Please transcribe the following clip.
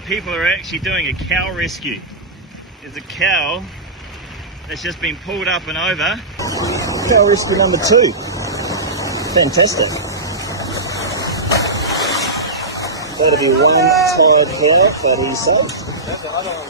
and people are actually doing a cow rescue. There's a cow that's just been pulled up and over. Cow rescue number 2. Fantastic. That'll be one tired cow, but he's safe.